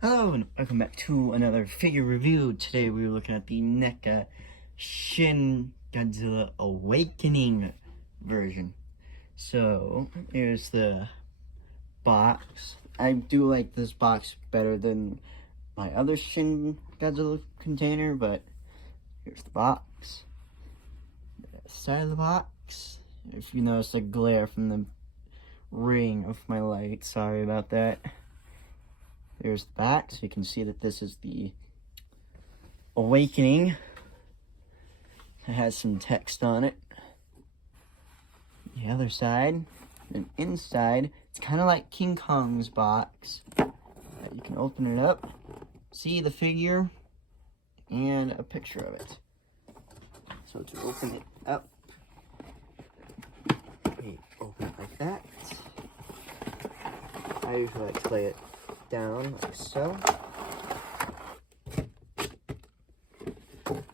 Hello and welcome back to another figure review. Today we were looking at the NECA Shin Godzilla Awakening version. So here's the box. I do like this box better than my other Shin Godzilla container, but here's the box. The side of the box. If you notice the glare from the ring of my light, sorry about that. There's the back, so you can see that this is the Awakening. It has some text on it. The other side, and inside, it's kind of like King Kong's box. You can open it up, see the figure, and a picture of it. So to open it up, we open it like that. I usually like to lay it down like so. I'm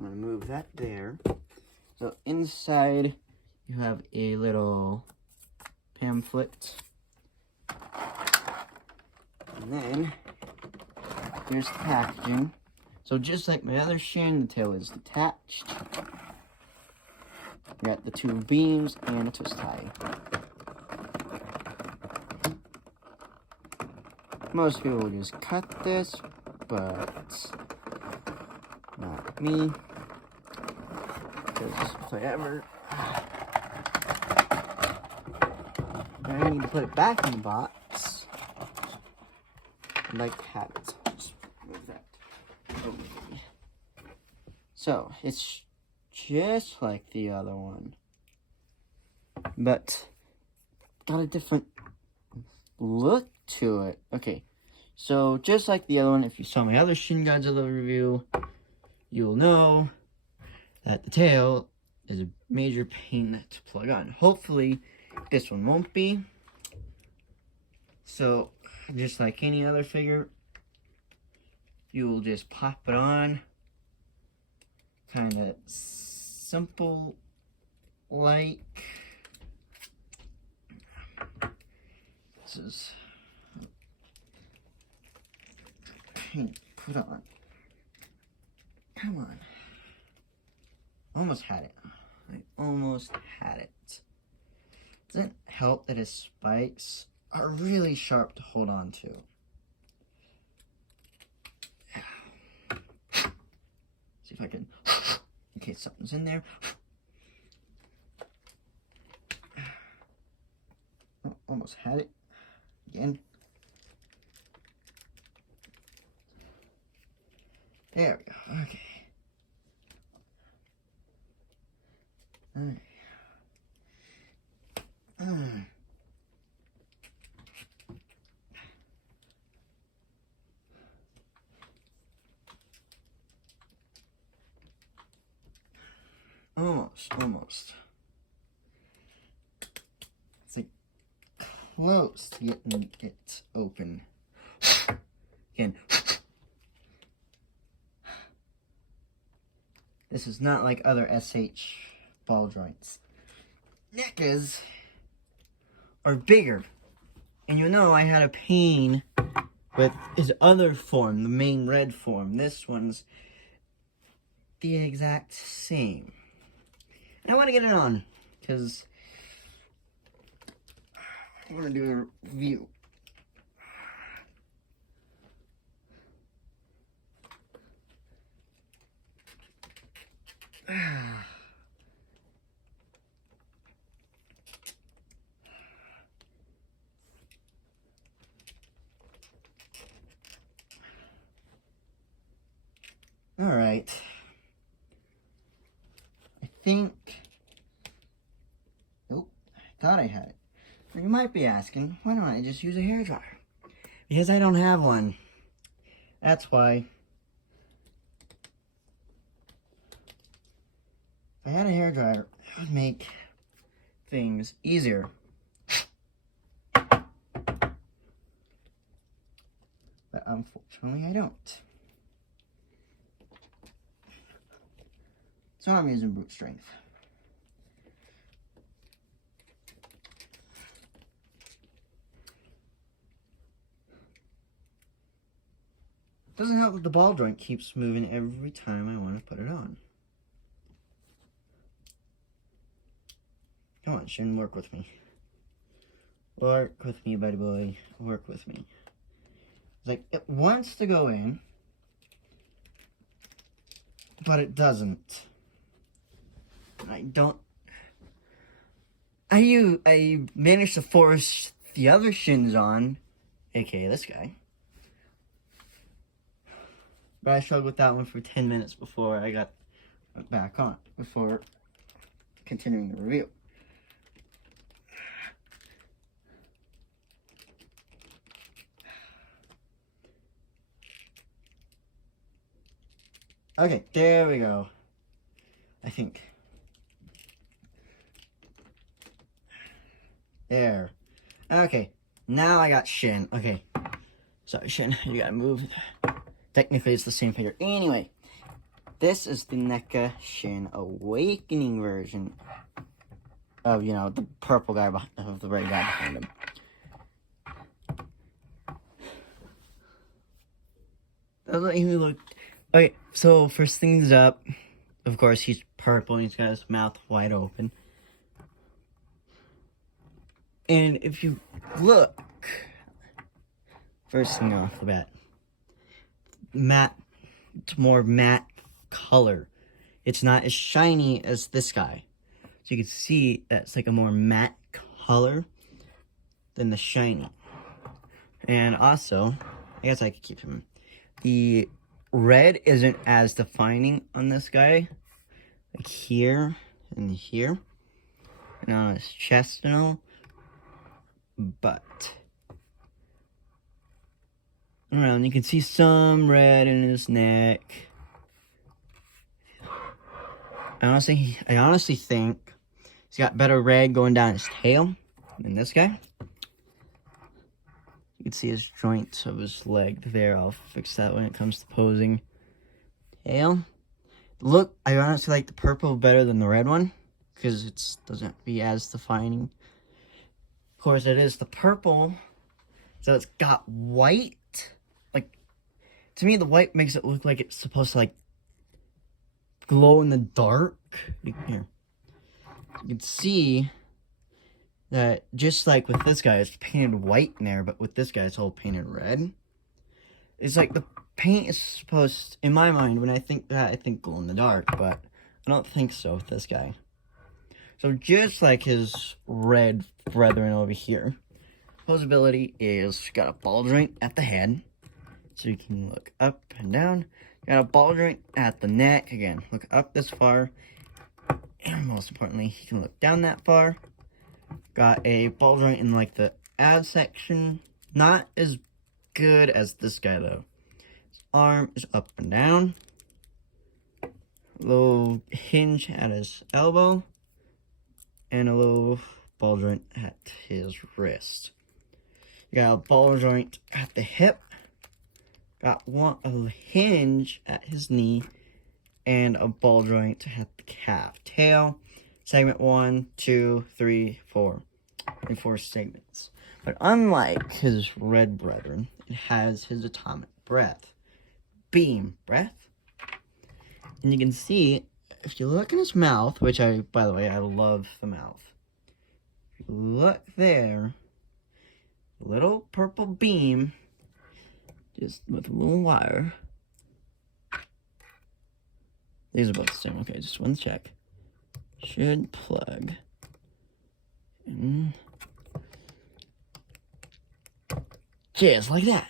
gonna move that there. So inside you have a little pamphlet, and then here's the packaging. So just like my other Shin, the tail is detached. We got the two beams and a twist tie. Most people will just cut this, but not me. Because if I ever I need to put it back in the box, I'd like to have it. So just move that over. So it's just like the other one, but got a different look to it. Okay, so just like the other one, if you saw my other Shin Godzilla review, you'll know that the tail is a major pain to plug on. Hopefully this one won't be. So just like any other figure, you will just pop it on, kind of simple like. This is put on. Come on. Almost had it. I almost had it. Doesn't help that his spikes are really sharp to hold on to. See if I can, in case something's in there. Oh, almost had it. Again. There we go. Okay. Alright. Almost. It's like close to getting it open. Again. This is not like other SH ball joints. NECAs are bigger. And you know I had a pain with his other form, the main red form. This one's the exact same. And I want to get it on, because I want to do a review. Alright. I think... Oh, I thought I had it. Now you might be asking, why don't I just use a hairdryer? Because I don't have one. That's why. If I had a hairdryer, it would make things easier. But unfortunately, I don't. So I'm using brute strength. Doesn't help that the ball joint keeps moving every time I want to put it on. Come on, Shin, work with me. Work with me, buddy boy. Work with me. It's like, it wants to go in, but it doesn't. I managed to force the other shins on, aka this guy. But I struggled with that one for 10 minutes before I got back on, before continuing the review. Okay, there we go. I think. There. Okay, now I got Shin. Okay. Sorry, Shin, you gotta move. Technically, it's the same figure. Anyway, this is the NECA Shin Awakening version of, you know, the purple guy of the red guy behind him. Doesn't even look. Okay, so first things up, of course, he's purple and he's got his mouth wide open. And if you look, first thing off the bat, matte, it's more matte color. It's not as shiny as this guy. So you can see that it's like a more matte color than the shiny. And also, I guess I could keep him. The red isn't as defining on this guy. Like here and here. And on his chest and all. But around you can see some red in his neck. I honestly think he's got better red going down his tail than this guy. You can see his joints of his leg there. I'll fix that when it comes to posing. Tail. Look, I honestly like the purple better than the red one because it doesn't be as defining. Of course, it is the purple, so it's got white. Like, to me, the white makes it look like it's supposed to, like, glow in the dark. Here. You can see that just like with this guy, it's painted white in there, but with this guy, it's all painted red. It's like the paint is supposed, in my mind, when I think that, I think glow in the dark, but I don't think so with this guy. So just like his red brethren over here, posability is got a ball joint at the head, so you can look up and down. Got a ball joint at the neck, again, look up this far, and most importantly, you can look down that far. Got a ball joint in like the ab section, not as good as this guy though. His arm is up and down, little hinge at his elbow, and a little ball joint at his wrist. You got a ball joint at the hip, got a hinge at his knee, and a ball joint at the calf. Tail, segment 1, 2, 3, 4. And 4 segments. But unlike his red brethren, it has his atomic breath. Beam breath. And you can see, if you look in his mouth, which by the way, I love the mouth. If you look there, little purple beam, just with a little wire. These are both the same. Okay, just one check. Should plug in. Just like that.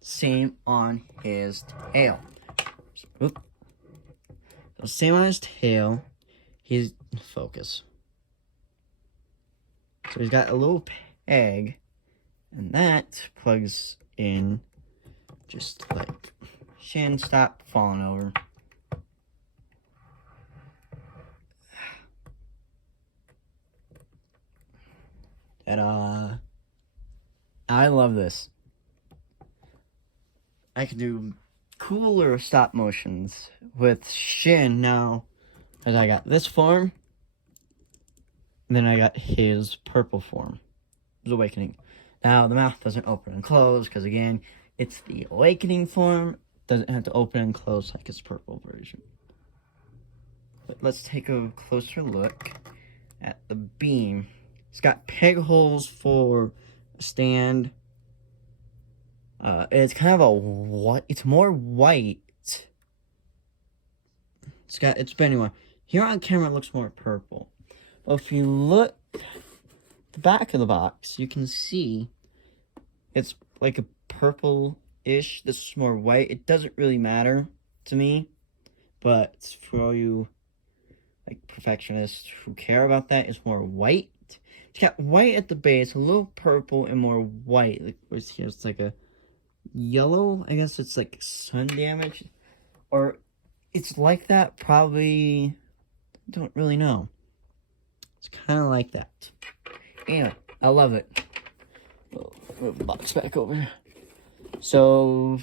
Same on his tail. So same on his tail. He's focus. So he's got a little peg, and that plugs in just like Shin, stop falling over. Ta-da! I love this. I can do cooler stop motions with Shin now, as I got this form, and then I got his purple form, his awakening. Now the mouth doesn't open and close because again, it's the awakening form, doesn't have to open and close like its purple version. But let's take a closer look at the beam. It's got peg holes for a stand. It's kind of a what? It's more white. But anyway, here on camera it looks more purple. But if you look at the back of the box, you can see it's like a purple-ish. This is more white. It doesn't really matter to me, but for all you like perfectionists who care about that, it's more white. It's got white at the base, a little purple, and more white. Like where's here? It's like a yellow. I guess it's like sun damage, or it's like that. Probably don't really know. It's kind of like that. Anyway, I love it. Move the box back over here. So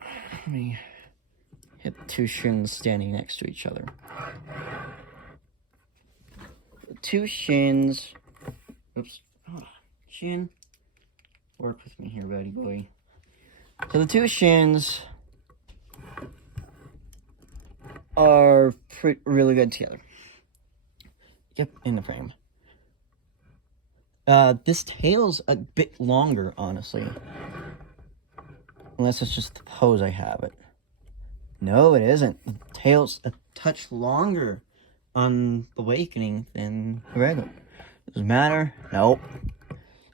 let me hit the two shins standing next to each other. The two shins. Oops. Shin. Work with me here, buddy boy. So the two shins are really good together. Yep, in the frame. This tail's a bit longer, honestly. Unless it's just the pose I have it. No, it isn't. The tail's a touch longer on the Awakening than the regular. Doesn't matter? Nope.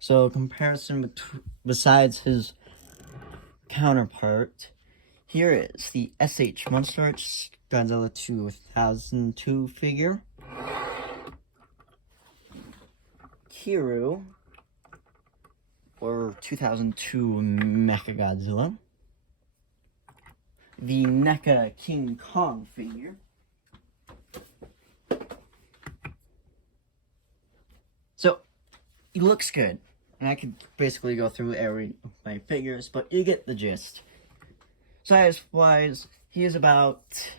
So, comparison besides his counterpart, here is the SH Monster Arts Godzilla 2002 figure. Kiru, or 2002 NECA Godzilla. The NECA King Kong figure. So, he looks good. And I could basically go through every of my figures, but you get the gist. Size-wise, he is about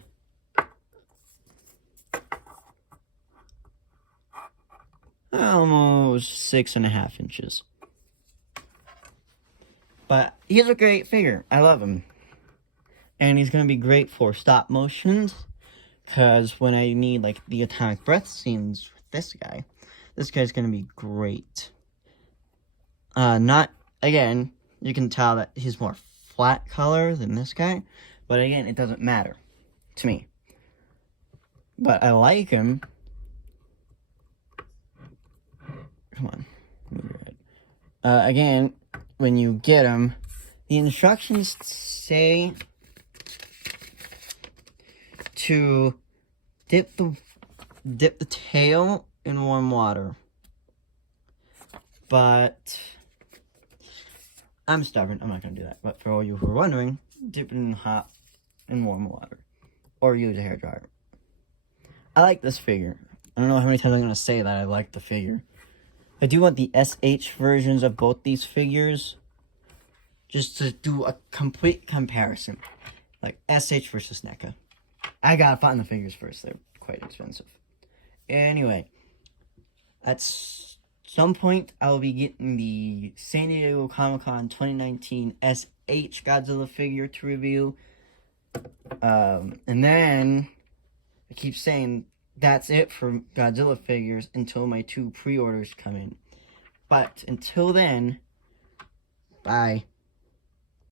almost 6.5 inches. But he's a great figure. I love him. And he's going to be great for stop motions. Because when I need like the atomic breath scenes with this guy's going to be great. Again, you can tell that he's more flat color than this guy. But again, it doesn't matter to me. But I like him. Come on. Move your head. Again, when you get him, the instructions say to dip the tail in warm water. But I'm stubborn. I'm not going to do that. But for all you who are wondering, dip it in hot and warm water. Or use a hairdryer. I like this figure. I don't know how many times I'm going to say that I like the figure. I do want the SH versions of both these figures. Just to do a complete comparison. Like SH versus NECA. I gotta find the figures first. They're quite expensive. Anyway. At some point, I'll be getting the San Diego Comic-Con 2019 SH Godzilla figure to review. And then, I keep saying, that's it for Godzilla figures until my 2 pre-orders come in. But until then, bye.